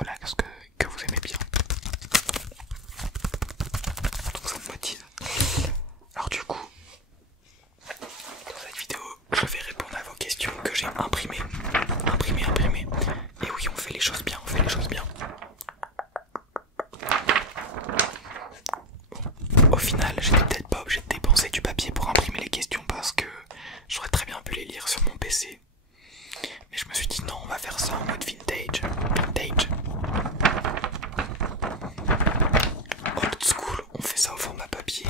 relax, que vous aimez bien. Donc ça me motive. Alors du coup, dans cette vidéo, je vais répondre à vos questions que j'ai imprimées. Et oui, on fait les choses bien, on fait les choses bien. Au final, j'étais peut-être pas obligé de dépenser du papier pour imprimer les questions parce que j'aurais très bien pu les lire sur mon PC. Mais je me suis dit non, on va faire ça en mode vintage. Old school, on fait ça au format papier,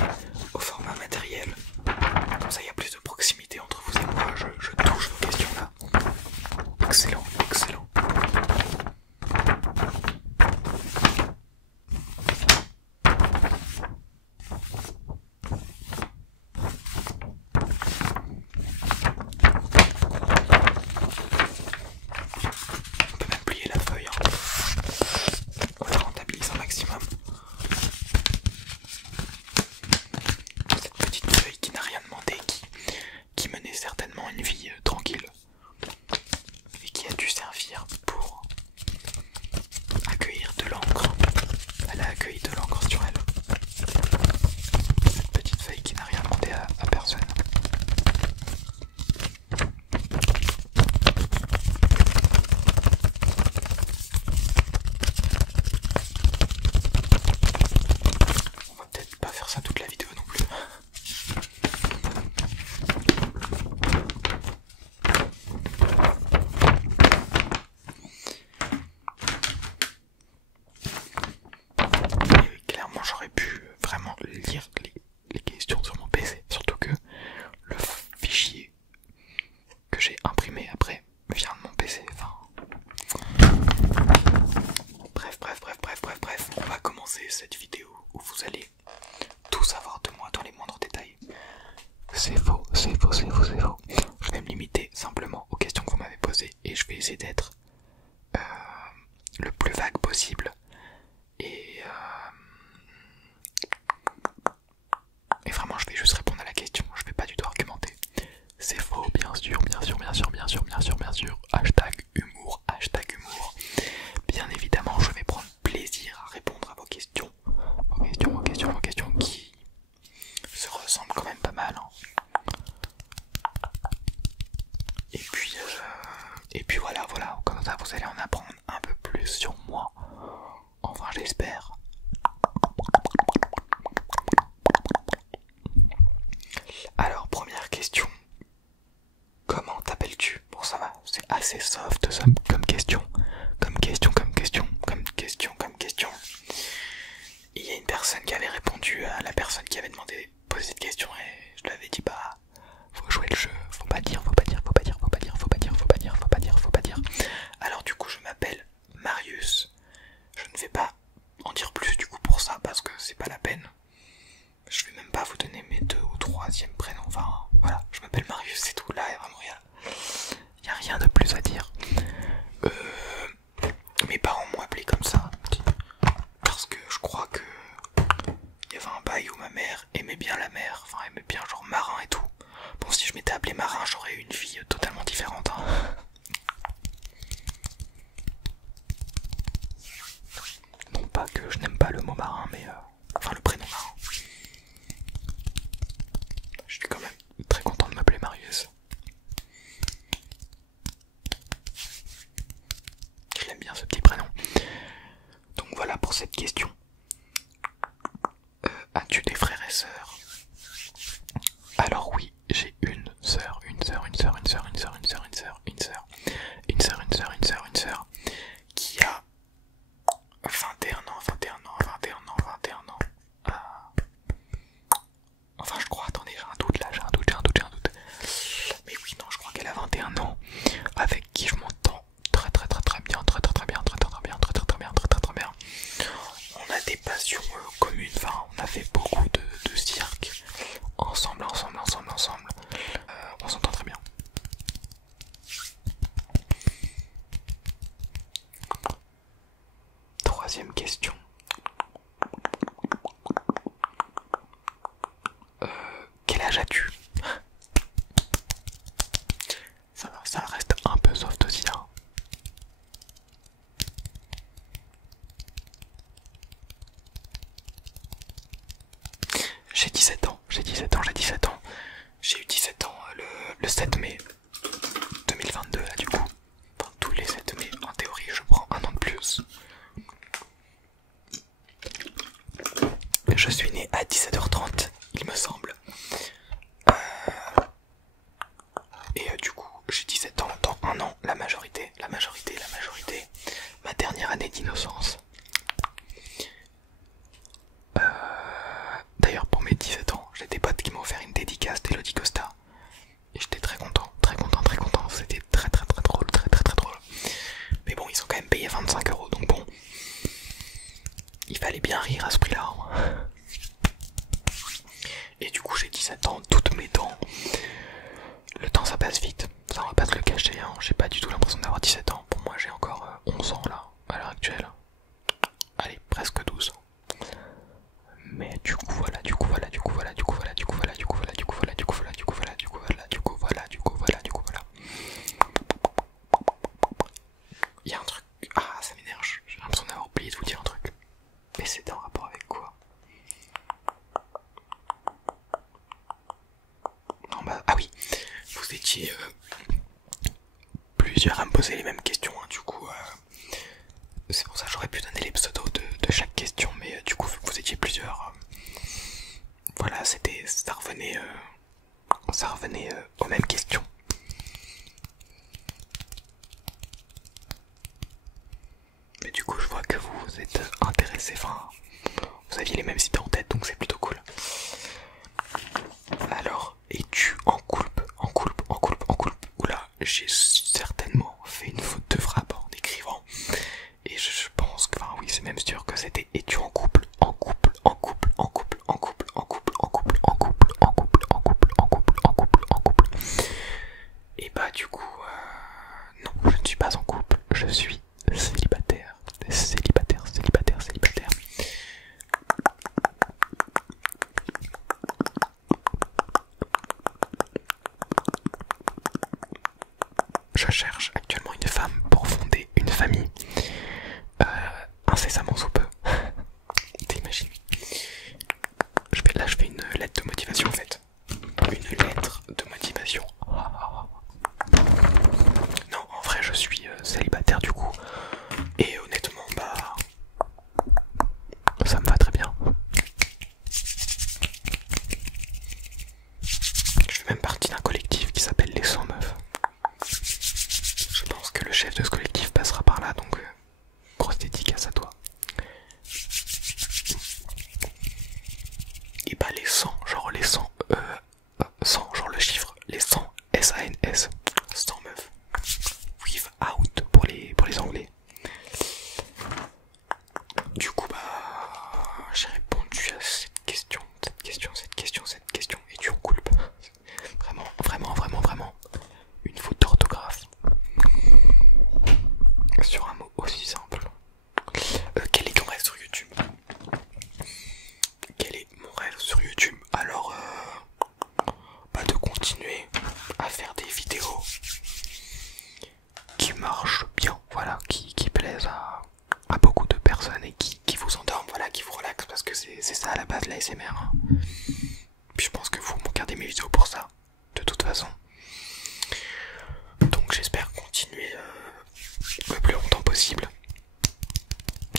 au format matériel. Comme ça, il y a plus de proximité entre vous et moi. Je touche vos questions là. Excellent. On peut même plier la feuille, hein. On la rentabilise un maximum. Cette petite feuille qui n'a rien demandé, qui menait certainement une vie tranquille et qui a dû servir pour accueillir de l'encre. Elle a accueilli de l'encre sur elle. Cette petite feuille qui n'a rien demandé à personne. On va peut-être pas faire ça toute la vidéo non plus. Et clairement j'aurais pu vraiment lire les questions sur mon PC, surtout que le fichier que j'ai imprimé après vient de mon PC. Enfin... Bref, on va commencer cette vidéo où vous allez tout savoir de moi dans les moindres détails. C'est faux. Je vais me limiter simplement aux questions que vous m'avez posées et je vais essayer d'être le plus vague possible et vraiment je vais juste répondre à la question, je vais pas du tout argumenter. C'est faux, bien sûr. Hashtag humour. Bien évidemment, je vais prendre plaisir à répondre à vos questions. Vos questions qui se ressemblent quand même pas mal, hein. Et puis voilà, comme ça vous allez en apprendre un peu plus sur moi. Enfin, j'espère. Alors, première question. Comment t'appelles-tu? Bon, ça va, c'est assez soft ça, comme question. Il y a une personne qui avait répondu à la personne qui avait posé cette question et je lui avais dit bah faut jouer le jeu, faut pas dire. Alors du coup je m'appelle Marius. Je ne vais pas en dire plus du coup pour ça parce que c'est pas la peine. Je vais même pas vous donner mes 2 ou 3e prénoms. Enfin voilà, je m'appelle Marius, c'est tout. Là vraiment y a rien de plus à dire. Mes parents m'ont appelé comme ça parce que je crois que il y avait un bail où ma mère aimait bien la mer, enfin aimait bien genre marin et tout. Bon, si je m'étais appelé marin, j'aurais eu une vie totalement différente, hein. Non pas que je n'aime pas le mot marin, mais enfin le prénom marin. Je suis quand même très content de m'appeler Marius. Je l'aime bien ce petit prénom. Donc voilà pour cette question. As-tu des frères et sœurs? Alors oui, j'ai une sœur qui a 21 ans. Enfin je crois, attendez, j'ai un doute. Mais oui, non, je crois qu'elle a 21 ans, avec qui je m'entends très bien. On a des passions communes, enfin on a fait beaucoup de cirque ensemble. On s'entend très bien. Troisième question. Quel âge as-tu? Ça va, ça reste un peu soft aussi, hein. j'ai 17 ans, j'ai 17 ans, j'ai 17 ans. J'ai eu 17 ans le 7 mai 2022 là du coup. Enfin, tous les 7 mai, en théorie, je prends un an de plus. Je suis né à 17h30, il me semble. Et du coup, j'ai 17 ans dans un an, la majorité. Ma dernière année d'innocence. D'ailleurs, pour mes 17 ans, j'ai des potes qui m'ont offert une dédicace d'Elodie Costa. Et j'étais très content, très content, très content. C'était très très très drôle, très très très drôle. Mais bon, ils ont quand même payé 25 €, donc bon. Il fallait bien rire à ce prix-là. Hein. Et du coup, j'ai 17 ans, toutes mes dents. Le temps ça passe vite, ça on va pas se le cacher. Hein. J'ai pas du tout l'impression d'avoir 17 ans. Pour moi, j'ai encore 11 ans là, à l'heure actuelle. Allez, presque 12. Mais du coup voilà. Il y a un truc. Ah, ça m'énerve, j'ai l'impression d'avoir oublié de vous dire un truc. Mais c'était en rapport avec quoi? Non bah. Ah oui, vous étiez plusieurs à me poser les mêmes questions, hein. Du coup c'est pour ça que j'aurais pu donner les pseudos de chaque question, mais du coup vu que vous étiez plusieurs, voilà, ça revenait aux mêmes questions. Mais du coup je vois que vous êtes intéressés, enfin vous aviez les mêmes idées en tête, donc c'est plutôt cool. Alors, es-tu en couple? Oula, j'ai certainement fait une faute de frappe en écrivant. Et je pense que, enfin oui, c'est même sûr que c'était es-tu en couple? Et bah du coup, non, je ne suis pas en couple, je suis célibataire. Je cherche actuellement une femme pour fonder une famille incessamment sous peu. T'imagines? Là je fais une lettre de motivation en fait. Une lettre de motivation. Non, en vrai je suis célibataire du coup. Et honnêtement bah ça me va très bien. Je fais même partie d'un collectif qui s'appelle les 100 meufs. Je pense que le chef de ce collectif passera par là, donc grosse dédicace à toi. Et bah les 100, genre les 100, 100, genre le chiffre, les 100, S-A-N-S, 100 meufs. Without pour les anglais. Du coup bah j'ai répondu à cette question, et tu en couple. Vraiment une faute d'orthographe sur un mot aussi simple. Quel est ton rêve sur YouTube? Quel est mon rêve sur YouTube? Alors bah de continuer à faire des vidéos qui marchent bien, voilà, qui plaisent à beaucoup de personnes et qui vous endorment, voilà, qui vous relaxent, parce que c'est ça à la base de la SMR. Hein. Puis je pense que vous regardez mes vidéos pour ça, de toute façon. Donc j'espère continuer le plus longtemps possible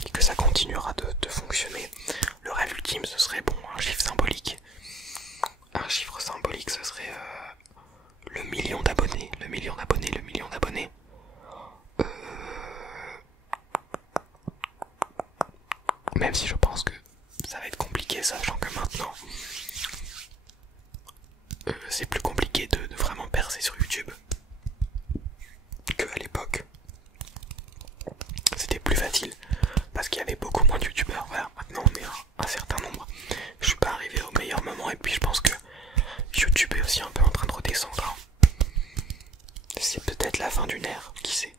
et que ça continuera de fonctionner. Le rêve ultime ce serait bon, un chiffre symbolique. Un chiffre symbolique ce serait le million d'abonnés. Même si je pense que ça va être compliqué, sachant que maintenant c'est plus compliqué de vraiment percer sur YouTube que à l'époque. C'était plus facile parce qu'il y avait beaucoup moins de youtubeurs. Voilà, maintenant on est un certain nombre. Je suis pas arrivé au meilleur moment et puis je pense que YouTube est aussi un peu en train de redescendre. C'est peut-être la fin d'une ère, qui sait.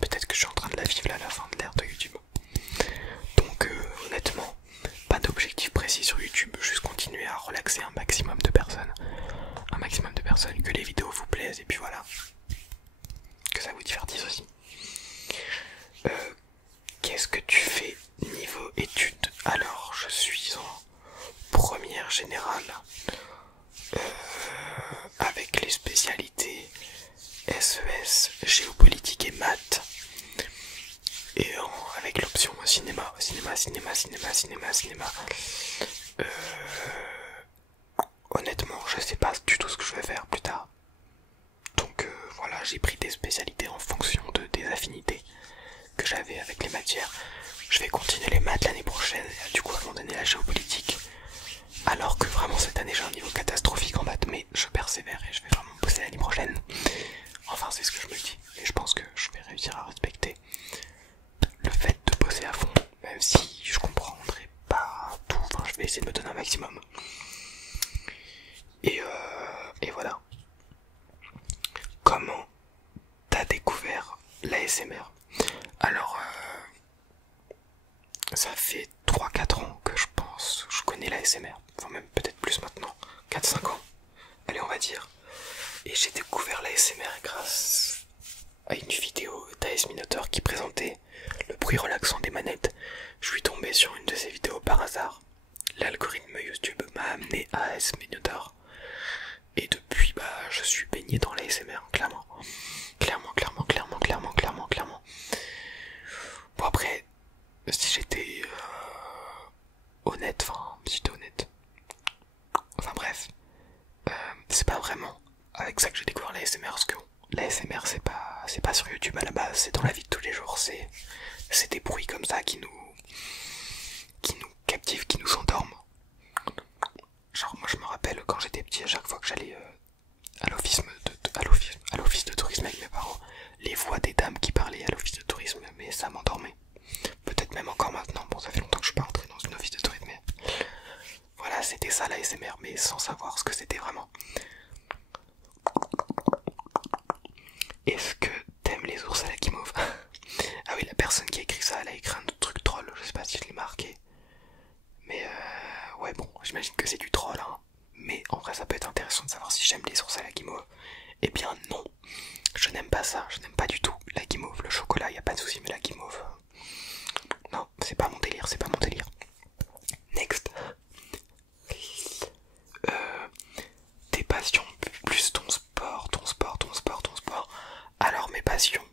Peut-être que je suis en train de la vivre là, la fin de l'ère de YouTube. Donc honnêtement, pas d'objectif précis sur YouTube, juste continuer à relaxer un maximum de personnes. Que les vidéos vous plaisent et puis voilà. Que ça vous divertisse aussi. Qu'est-ce que tu fais niveau études? Alors je suis en première générale cinéma, cinéma, cinéma, cinéma, cinéma, cinéma. Honnêtement, je sais pas du tout ce que je vais faire plus tard. Donc voilà, j'ai pris des spécialités en fonction des affinités que j'avais avec les matières. Je vais continuer les maths l'année prochaine, et du coup abandonner la géopolitique. Alors que vraiment cette année j'ai un niveau catastrophique en maths, mais je persévère et je vais vraiment bosser l'année prochaine. Enfin c'est ce que je me dis, et je pense que je vais réussir à respecter le fait de bosser à fond, même si je comprendrai pas tout, enfin je vais essayer de me donner un maximum. Et voilà. Comment t'as découvert l'ASMR? Alors, ça fait 3-4 ans que je connais l'ASMR, enfin même peut-être plus maintenant, 4-5 ans, allez on va dire. Et j'ai découvert l'ASMR grâce à une vidéo d'AS Minotaur qui présentait le bruit relaxant des manettes. Je suis tombé sur une de ces vidéos par hasard. L'algorithme YouTube m'a amené à AS Minotaur. Et depuis, bah, je suis baigné dans l'ASMR, clairement. Clairement. Bon après, si j'étais honnête, enfin bref, c'est pas vraiment avec ça que j'ai découvert l'ASMR, parce que l'ASMR c'est pas sur YouTube à la base, c'est dans la vie de tous les jours, c'est des bruits comme ça qui nous captivent, qui nous endorment. Genre moi je me rappelle quand j'étais petit, à chaque fois que j'allais à l'office de tourisme avec mes parents, les voix des dames qui parlaient à l'office de tourisme, mais ça m'endormait. Peut-être même encore maintenant, bon ça fait longtemps que je suis pas rentré dans une office de tourisme, mais voilà, c'était ça la SMR, mais sans savoir ce que c'était vraiment. Est-ce que t'aimes les ours à la guimauve? Ah oui, la personne qui a écrit ça, elle a écrit un autre truc troll, je sais pas si je l'ai marqué. Mais ouais bon, j'imagine que c'est du troll, hein. Mais en vrai ça peut être intéressant de savoir si j'aime les ours à la guimauve. Eh bien non, je n'aime pas ça, je n'aime pas du tout la guimauve. Le chocolat, y a pas de souci, mais la guimauve... Non, c'est pas mon délire, c'est pas mon délire. Next. Tes passions, plus ton sport. Alors mes passions.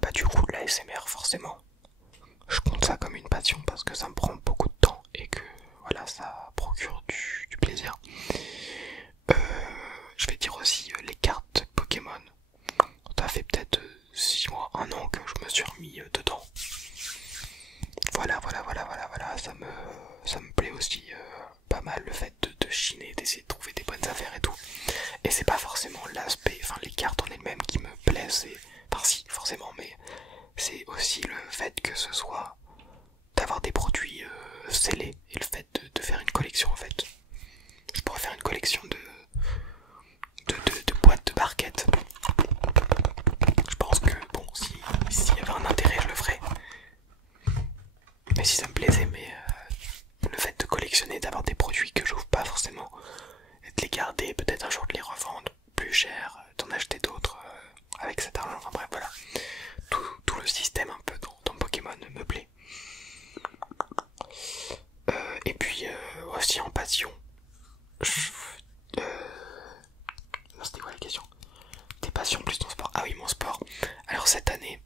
Bah du coup la SMR forcément. Je compte ça comme une passion parce que ça me prend beaucoup de temps et que voilà ça procure du plaisir. Je vais dire aussi les cartes Pokémon. Ça fait peut-être 6 mois, 1 an que je me suis remis dedans. Voilà, ça me plaît aussi pas mal le fait de chiner, d'essayer de trouver des bonnes affaires et tout. Et c'est pas forcément l'aspect, enfin les cartes en elles-mêmes qui me plaisent, enfin si forcément, mais c'est aussi le fait que ce soit d'avoir des produits scellés et le fait de faire une collection en fait. Je pourrais faire une collection de boîtes de barquettes. Je pense que bon, s'il y avait un intérêt, je le ferais. Mais si ça me plaisait, mais le fait de collectionner, d'avoir des produits que j'ouvre pas forcément, et de les garder, peut-être un jour de les revendre plus cher, d'en acheter d'autres avec cet argent, enfin bref voilà. Tout le système un peu dans Pokémon me plaît. Et puis aussi en passion, c'était quoi la question? Tes passions plus ton sport? Ah oui, mon sport. Alors cette année,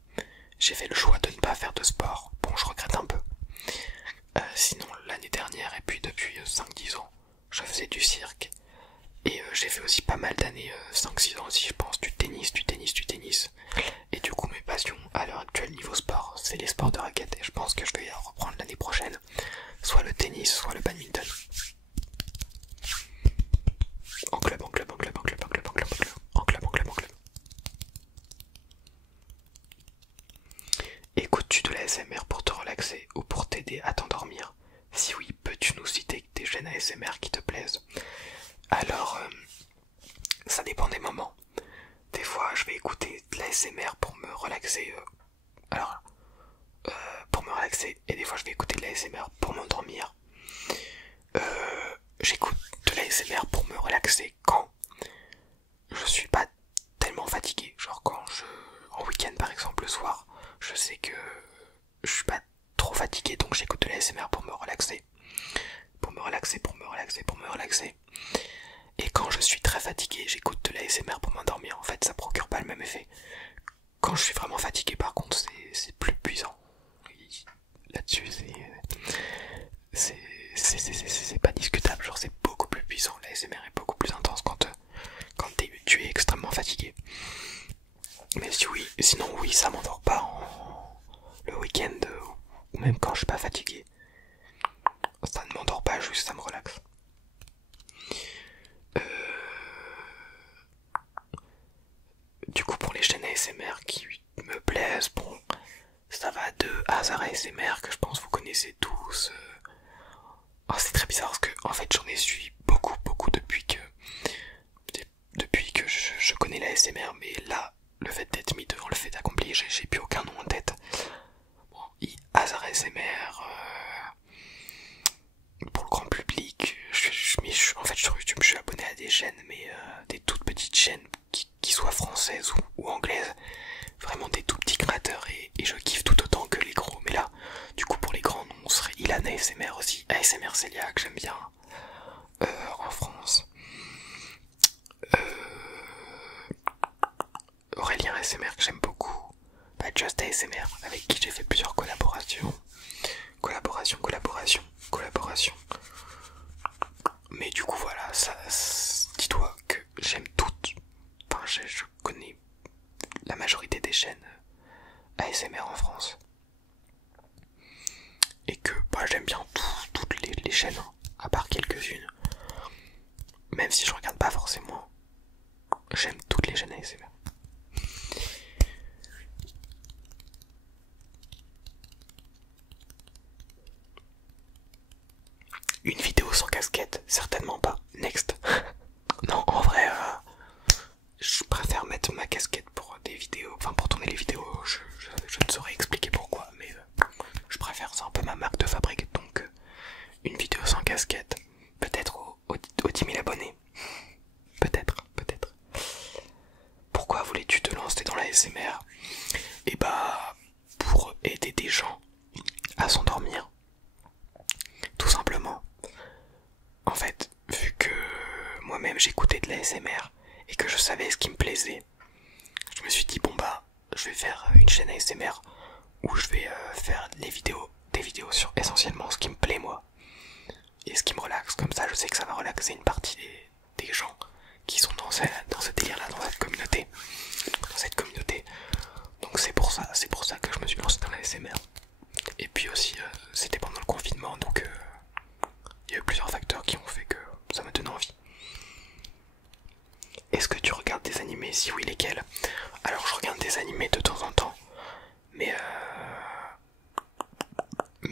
j'ai fait le choix de ne pas faire de sport. Bon, je regrette un peu. Sinon, l'année dernière et puis depuis 5-10 ans, je faisais du cirque. Et j'ai fait aussi pas mal d'années, 5-6 ans aussi, je pense, du tennis. Et du coup, mes passions à l'heure actuelle niveau sport, c'est les sports de raquette. Et je pense que je vais reprendre l'année prochaine, soit le tennis, soit le badminton. En club. Écoutes-tu de la SMR pour te relaxer ou pour t'aider à t'endormir? Si oui, peux-tu nous citer des chaînes ASMR qui te plaisent? Alors, ça dépend des moments. Des fois, je vais écouter de la SMR pour me relaxer. Pour me relaxer. Et des fois, je vais écouter de la SMR pour m'endormir. J'écoute de la SMR pour me relaxer quand je suis pas tellement fatigué. Genre en week-end par exemple le soir, je sais que je suis pas trop fatigué, donc j'écoute de la SMR pour me relaxer. Et quand je suis très fatigué, j'écoute de la SMR pour m'endormir. En fait, ça procure pas le même effet. Quand je suis vraiment fatigué par contre, c'est Et sinon oui, ça m'endort pas le week-end ou même quand je suis pas fatigué. Ça ne m'endort pas, juste ça me relaxe. Du coup pour les chaînes ASMR qui me plaisent, bon, ça va de Hazard ASMR que je pense vous connaissez tous. Oh, c'est très bizarre parce que en fait j'en ai suivi beaucoup depuis que je connais la ASMR, mais là le fait d'être mis devant le fait accompli, j'ai plus aucun nom en tête. Bon, Hazard ASMR, pour le grand public, en fait sur YouTube je suis abonné à des chaînes, mais des toutes petites chaînes qui soient françaises ou anglaises, vraiment des tout petits créateurs, et je kiffe tout autant que les gros. Mais là, du coup pour les grands noms, on serait Ilan ASMR aussi, ASMR Célia que j'aime bien en France. Aurélien ASMR que j'aime beaucoup, Just ASMR avec qui j'ai fait plusieurs collaborations. Mais du coup voilà, dis-toi que j'aime toutes, enfin je connais la majorité des chaînes ASMR en France. Et que bah, j'aime bien toutes les chaînes, hein, à part quelques-unes. Même si je regarde pas forcément, j'aime toutes les chaînes ASMR. Une vidéo sans casquette, certainement pas. Next. Non, en vrai, je préfère mettre ma casquette pour des vidéos, enfin pour tourner les vidéos. Je ne saurais expliquer pourquoi, mais je préfère, c'est un peu ma marque de fabrique. Donc une vidéo sans casquette, peut-être aux 10 000 abonnés. Peut-être. Pourquoi voulais-tu te lancer dans la SMR? Et bah, pour aider des gens à s'endormir. Tout simplement. En fait, vu que moi-même j'écoutais de la SMR et que je savais ce qui me plaisait, je me suis dit bon bah, je vais faire une chaîne ASMR où je vais faire des vidéos sur essentiellement ce qui me plaît moi et ce qui me relaxe. Comme ça je sais que ça va relaxer une partie des gens qui sont dans ce délire là, dans cette communauté. Donc c'est pour ça que je me suis lancé dans la ASMR. Et puis aussi c'était pendant le confinement, donc il y a eu plusieurs facteurs qui ont fait que ça m'a donné envie. Est-ce que tu regardes des animés? Si oui, lesquels? Alors je regarde des animés de temps en temps, mais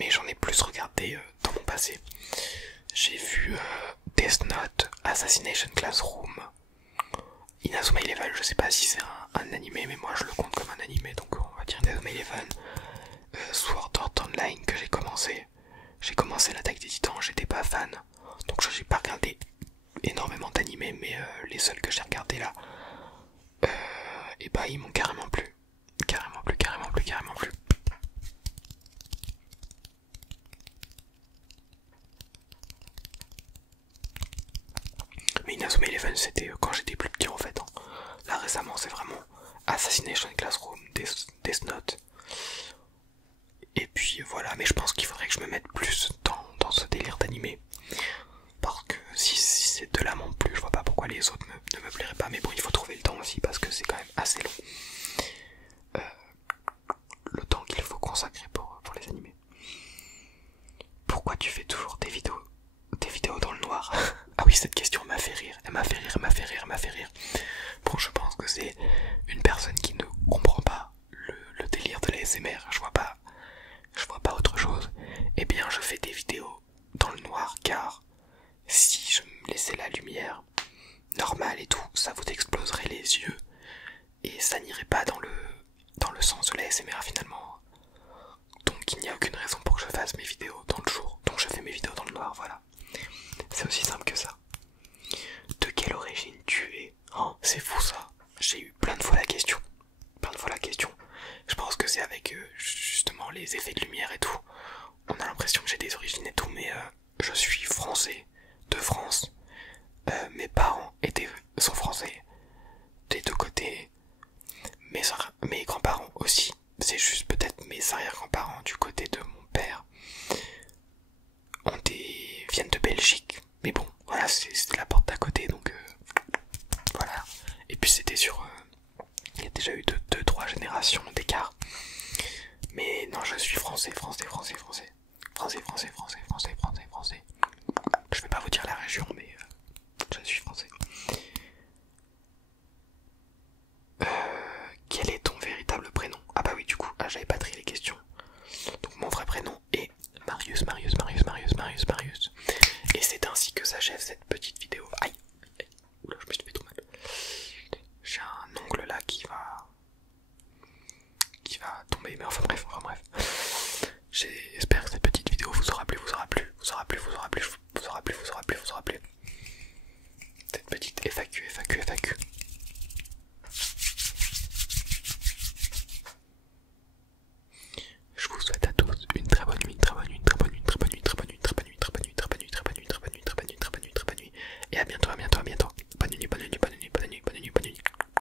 j'en ai plus regardé dans mon passé. J'ai vu Death Note, Assassination Classroom, Inazuma Eleven, je sais pas si c'est un animé, mais moi je le compte comme un animé, donc on va dire Inazuma Eleven, Sword Art Online que j'ai commencé. J'ai commencé l'Attaque des Titans, j'étais pas fan, donc j'ai pas regardé énormément d'animés, mais les seuls que j'ai regardés là, et bah ils m'ont carrément plu. Carrément plu. Mais Inazuma Eleven c'était quand j'étais plus petit en fait, hein. Là récemment c'est vraiment Assassination Classroom, Death Note. Et puis voilà, mais je pense qu'il faudrait que je me mette plus dans ce délire d'animé. Parce que si ces deux-là m'ont plu, je vois pas pourquoi les autres ne me plairaient pas. Mais bon, il faut trouver le temps aussi parce que c'est quand même assez long. Le temps qu'il faut consacrer pour les animés. Pourquoi tu fais toujours des vidéos dans le noir? Ah oui, cette question m'a fait rire. Elle m'a fait rire. Bon, je pense que c'est une personne qui ne comprend pas le délire de la SMR. Je vois pas autre chose. Eh bien, je fais des vidéos dans le noir car si je me laissais la lumière normale et tout, ça vous exploserait les yeux et ça n'irait pas dans le sens de la SMR finalement. Donc il n'y a aucune raison pour que je fasse mes vidéos dans le jour, donc je fais mes vidéos dans le noir, voilà. C'est aussi simple que ça. De quelle origine tu es? Oh, c'est fou ça. J'ai eu plein de fois la question. Je pense que c'est avec justement les effets de lumière et tout. On a l'impression que j'ai des origines et tout, mais je suis français, de France. Mes parents sont français des deux côtés. Mes grands-parents aussi. C'est juste peut-être mes arrière-grands-parents du côté de mon père viennent de Belgique. Mais bon, voilà, c'est la porte d'à côté, donc voilà. Et puis c'était il y a déjà eu deux, trois générations génération d'écart. Mais non, je suis français. Je vais pas vous dire la région, mais je suis français. Quel est ton véritable prénom? Ah bah oui, du coup, j'avais pas trié les questions. Donc mon vrai prénom est Marius. Et c'est ainsi que s'achève cette petite vidéo. Aïe, oula, je me suis fait trop mal. J'ai un ongle là qui va tomber, mais enfin bref. J'espère que cette petite vidéo vous aura plu.